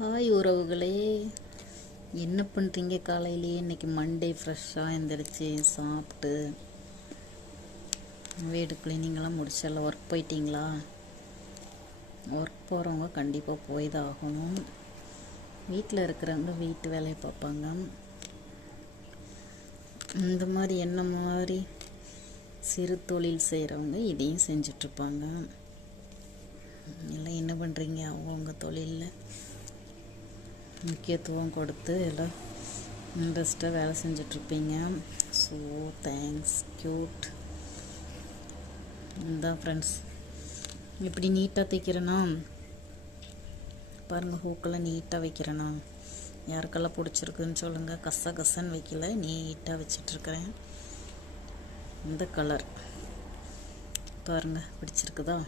Hi உறவுகளே, என்ன பண்ணுறீங்க? காலையிலேயே இன்றைக்கி மண்டே ஃப்ரெஷ்ஷாக எழுந்திரிச்சி சாப்பிட்டு வீடு க்ளீனிங்கெல்லாம் முடிச்செல்லாம் ஒர்க் போயிட்டீங்களா? ஒர்க் போகிறவங்க கண்டிப்பாக போய் தான் ஆகணும். வீட்டில் இருக்கிறவங்க வீட்டு வேலையை பார்ப்பாங்க. இந்த மாதிரி என்ன மாதிரி சிறு தொழில் செய்கிறவங்க இதையும் செஞ்சிட்ருப்பாங்க. எல்லாம் என்ன பண்ணுறீங்க? அவங்கவுங்க தொழிலில் முக்கியத்துவம் கொடுத்து எல்லாம் இன்ட்ரெஸ்ட்டாக வேலை செஞ்சிட்ருப்பீங்க. So thanks, cute. இந்த ஃப்ரெண்ட்ஸ் இப்படி நீட்டாக தைக்கிறேன்னா பாருங்கள், ஹூக்கெல்லாம் நீட்டாக வைக்கிறேன்னா யாருக்கெல்லாம் பிடிச்சிருக்குன்னு சொல்லுங்கள். கசன்னு வைக்கல, நீட்டாக வச்சிட்ருக்கிறேன். இந்த கலர் பாருங்கள், பிடிச்சிருக்குதா?